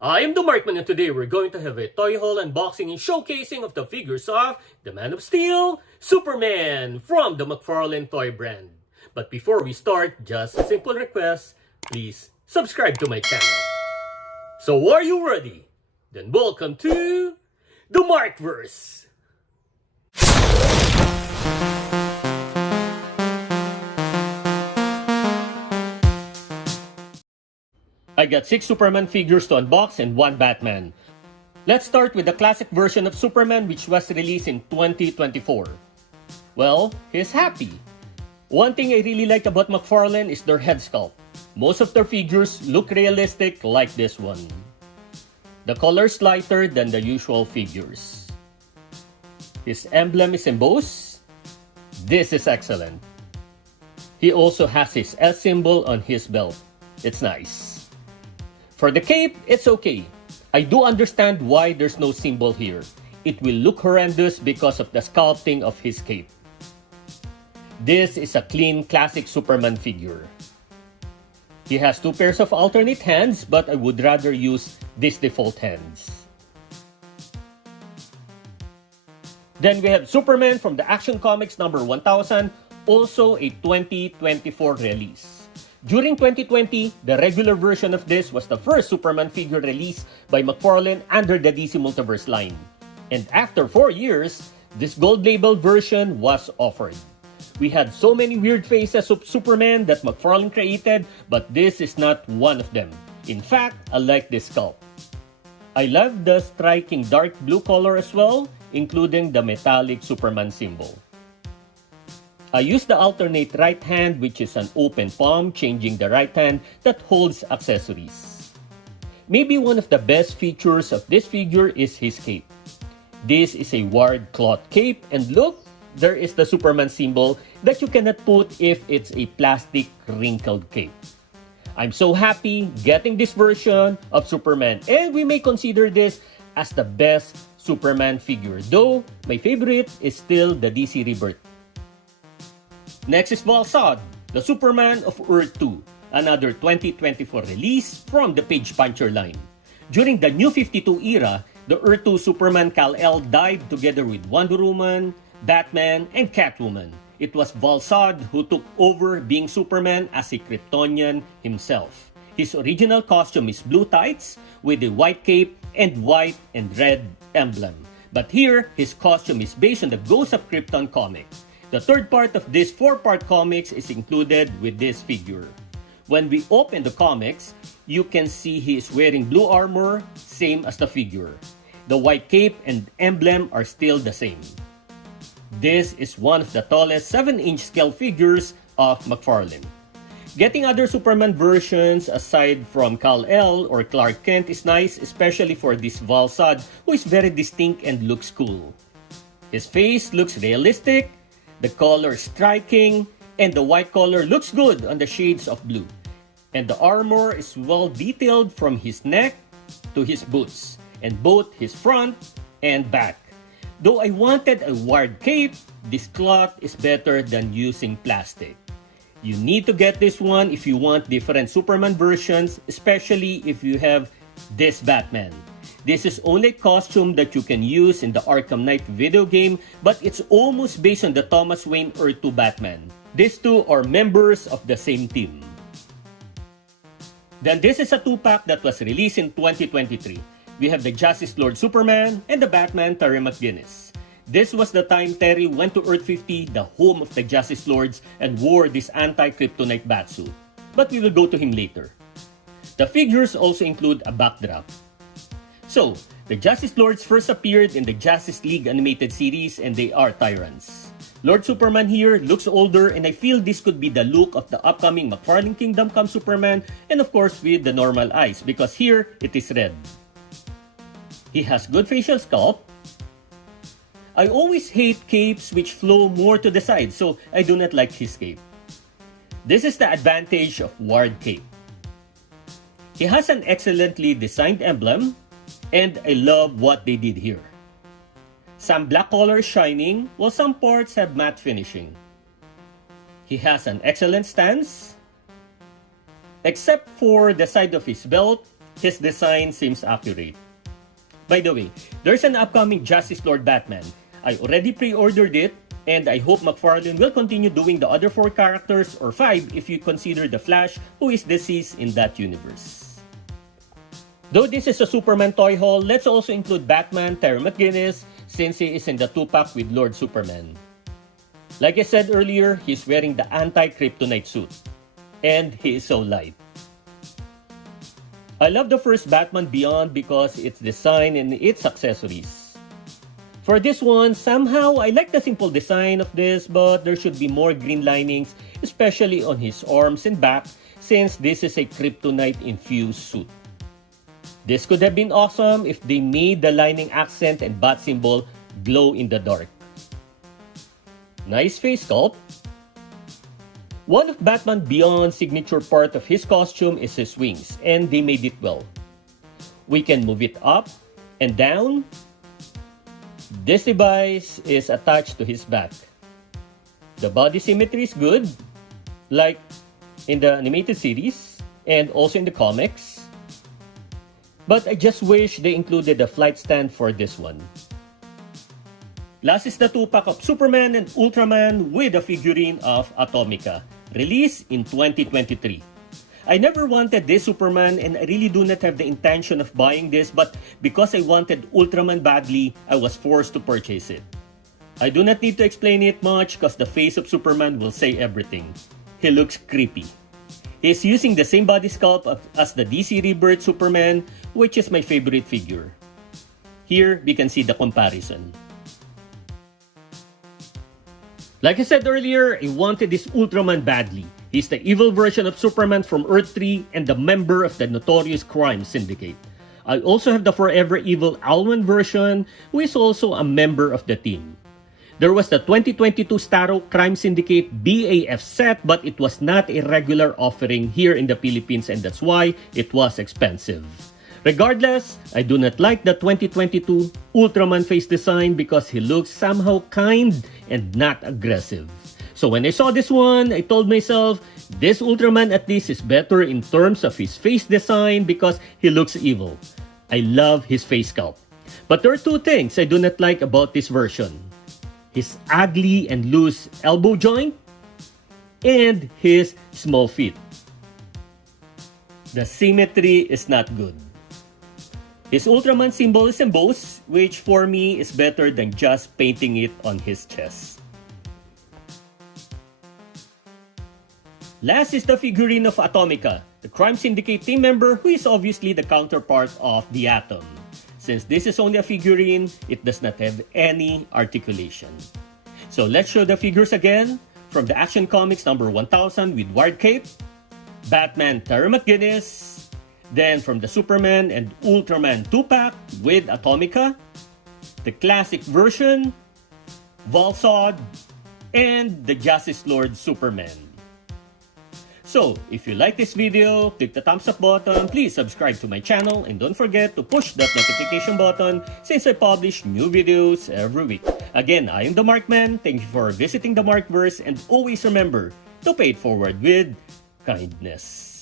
I am the Markman, and today we're going to have a toy haul unboxing and showcasing of the figures of the Man of Steel, Superman from the McFarlane toy brand. But before we start, just a simple request, please subscribe to my channel. So are you ready? Then welcome to the Markverse. I got 6 Superman figures to unbox and 1 Batman. Let's start with the classic version of Superman, which was released in 2024. Well, he's happy. One thing I really like about McFarlane is their head sculpt. Most of their figures look realistic like this one. The color is lighter than the usual figures. His emblem is embossed. This is excellent. He also has his S symbol on his belt. It's nice. For the cape, it's okay. I do understand why there's no symbol here. It will look horrendous because of the sculpting of his cape. This is a clean, classic Superman figure. He has 2 pairs of alternate hands, but I would rather use these default hands. Then we have Superman from the Action Comics number 1000, also a 2024 release. During 2020, the regular version of this was the first Superman figure released by McFarlane under the DC Multiverse line. And after 4 years, this gold-labeled version was offered. We had so many weird faces of Superman that McFarlane created, but this is not one of them. In fact, I like this sculpt. I love the striking dark blue color as well, including the metallic Superman symbol. I use the alternate right hand, which is an open palm, changing the right hand that holds accessories. Maybe one of the best features of this figure is his cape. This is a wired cloth cape, and look, there is the Superman symbol that you cannot put if it's a plastic wrinkled cape. I'm so happy getting this version of Superman, and we may consider this as the best Superman figure, though my favorite is still the DC Rebirth. Next is Valsad, the Superman of Earth 2, another 2024 release from the Page Puncher line. During the New 52 era, the Earth 2 Superman Kal-El died together with Wonder Woman, Batman, and Catwoman. It was Valsad who took over being Superman as a Kryptonian himself. His original costume is blue tights with a white cape and white and red emblem. But here, his costume is based on the Ghost of Krypton comic. The third part of this 4-part comics is included with this figure. When we open the comics, you can see he is wearing blue armor, same as the figure. The white cape and emblem are still the same. This is one of the tallest 7-inch scale figures of McFarlane. Getting other Superman versions aside from Kal-El or Clark Kent is nice, especially for this Valsad, who is very distinct and looks cool. His face looks realistic, the color is striking, and the white color looks good on the shades of blue. And the armor is well detailed from his neck to his boots, and both his front and back. Though I wanted a wired cape, this cloth is better than using plastic. You need to get this one if you want different Superman versions, especially if you have this Batman. This is only a costume that you can use in the Arkham Knight video game, but it's almost based on the Thomas Wayne Earth 2 Batman. These two are members of the same team. Then this is a 2-pack that was released in 2023. We have the Justice Lord Superman and the Batman Terry McGinnis. This was the time Terry went to Earth 50, the home of the Justice Lords, and wore this anti-kryptonite batsuit. But we will go to him later. The figures also include a backdrop. So, the Justice Lords first appeared in the Justice League animated series, and they are tyrants. Lord Superman here looks older, and I feel this could be the look of the upcoming McFarlane Kingdom Come Superman, and of course with the normal eyes, because here it is red. He has good facial sculpt. I always hate capes which flow more to the side, so I do not like his cape. This is the advantage of wired cape. He has an excellently designed emblem, and I love what they did here. Some black color shining, while some parts have matte finishing. He has an excellent stance. Except for the side of his belt, his design seems accurate. By the way, there's an upcoming Justice Lord Batman. I already pre-ordered it, and I hope McFarlane will continue doing the other 4 characters, or 5 if you consider the Flash, who is deceased in that universe. Though this is a Superman toy haul, let's also include Batman, Terry McGinnis, since he is in the 2-pack with Lord Superman. Like I said earlier, he's wearing the anti-kryptonite suit, and he is so light. I love the first Batman Beyond because its design and its accessories. For this one, somehow I like the simple design of this, but there should be more green linings, especially on his arms and back, since this is a kryptonite-infused suit. This could have been awesome if they made the lining accent and bat symbol glow in the dark. Nice face sculpt. One of Batman Beyond's signature part of his costume is his wings, and they made it well. We can move it up and down. This device is attached to his back. The body symmetry is good, like in the animated series and also in the comics. But I just wish they included a flight stand for this one. Last is the 2-pack of Superman and Ultraman with a figurine of Atomica, released in 2023. I never wanted this Superman and I really do not have the intention of buying this, but because I wanted Ultraman badly, I was forced to purchase it. I do not need to explain it much because the face of Superman will say everything. He looks creepy. He is using the same body sculpt as the DC Rebirth Superman, which is my favorite figure. Here, we can see the comparison. Like I said earlier, I wanted this Ultraman badly. He's the evil version of Superman from Earth 3 and the member of the notorious crime syndicate. I also have the forever evil Owlman version, who is also a member of the team. There was the 2022 Starro Crime Syndicate BAF set, but it was not a regular offering here in the Philippines, and that's why it was expensive. Regardless, I do not like the 2022 Ultraman face design because he looks somehow kind and not aggressive. So when I saw this one, I told myself, this Ultraman at least is better in terms of his face design because he looks evil. I love his face sculpt. But there are 2 things I do not like about this version. His ugly and loose elbow joint and his small feet. The symmetry is not good. His Ultraman symbol is embossed, which for me is better than just painting it on his chest. Last is the figurine of Atomica, the crime syndicate team member who is obviously the counterpart of the Atom. Since this is only a figurine, it does not have any articulation. So let's show the figures again. From the Action Comics number 1000 with Wired Cape, Batman Terry McGinnis, then from the Superman and Ultraman 2-pack with Atomica, the classic version, Volsod, and the Justice Lord Superman. So, if you like this video, click the thumbs up button, please subscribe to my channel, and don't forget to push that notification button since I publish new videos every week. Again, I am the Markman, thank you for visiting the Markverse, and always remember to pay it forward with kindness.